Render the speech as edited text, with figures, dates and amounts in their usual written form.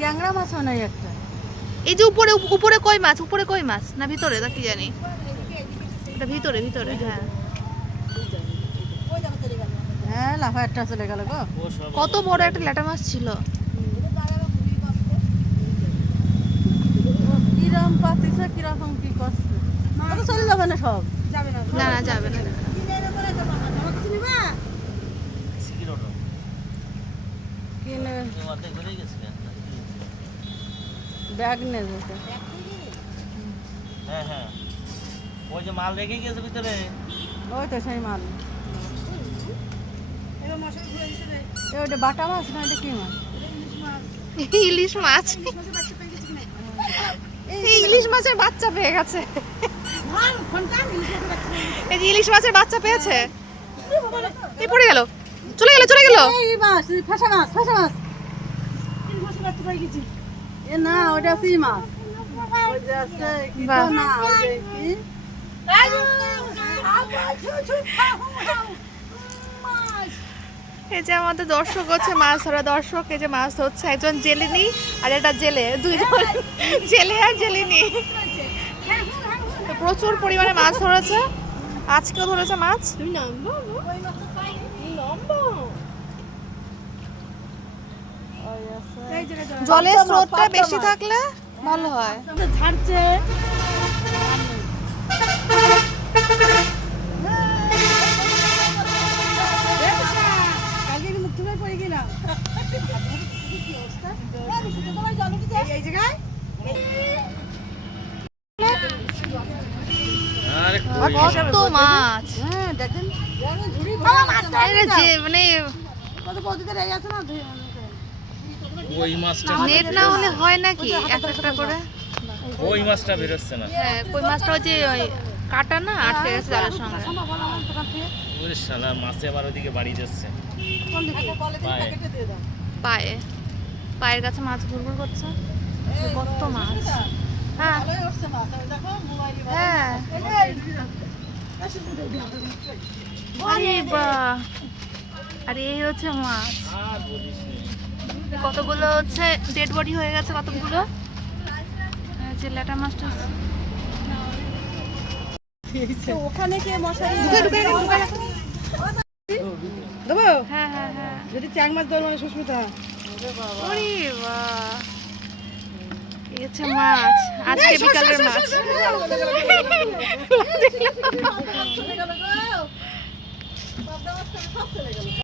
ট্যাংরা মাছ নাই একটা। এই যে উপরে উপরে কই মাছ, উপরে কই মাছ না ভিতরে তা কি জানি, এটা ভিতরে ভিতরে। হ্যাঁ হ্যাঁ লাফা একটা চলে গেল গো। কত বড় একটা ল্যাটা মাছ ছিল। কিরম পাতিছে কিরকম কি করছে, চলে যাবে না সব। না না যাবে না। কিনে ব্যাগ নিয়ে যেতে। হ্যাঁ হ্যাঁ, ওই যে মাল রেখে গেছে ভিতরে, ওই তো সেই মাল। ওটা বাটা মাছ না, এটা কি মাছ? ইলিশ মাছ। এই ইলিশ মাছের বাচ্চা পেয়ে গেছে। এই যে ইলিশ মাছের বাচ্চা পেয়েছে, এই পড়ে গেল, চলে গেল চলে গেল। এই মাছ ফাঁসা মাছ, ফাঁসা মাছ। এ না ওটা সি মাছ। ওই যে আছে কি তো না, ওই যে কি এই যে আমাদের দর্শক হচ্ছে মাছ ধরা দর্শক, এই যে মাছ ধরছে একজন জেলেনি আর এটা জেলে, দুইজন জেলে আর জেলেনি। তো প্রচুর পরিমাণে মাছ ধরেছে, আজকেও ধরেছে মাছ। জলের স্রোতটা বেশি থাকলে ভালো হয়। ঝাড়ছে কত মাছ, হ্যাঁ দেখেন মানে কত পদ্ধতি রেগে আছে না। ওই মাছটা নেট না হলে হয় নাকি একটা করে। ওই মাছটা বেরোচ্ছে না। হ্যাঁ কই মাছটা ওই যে ওই কাটা না আটকে গেছে জালের সঙ্গে। ওই শালা মাছে আবার ওইদিকে বাড়ি যাচ্ছে পায়ে, পায়ের কাছে মাছ ঘুরঘুর করছে। কত মাছ। হ্যাঁ হ্যাঁ, আরে বাহ, আর এই হচ্ছে মাছ। আর বলিস নি। কতগুলো হচ্ছে ডেড বডি হয়ে গেছে, কতগুলো যে ল্যাটা মাছটা। ওখানে কে মশারি দেবো? হ্যাঁ হ্যাঁ হ্যাঁ, যদি চ্যাং মাছ ধরবো না সুস্মিতা। ওরে বাহ, এই হচ্ছে মাছ, আজকে বিকালের মাছ।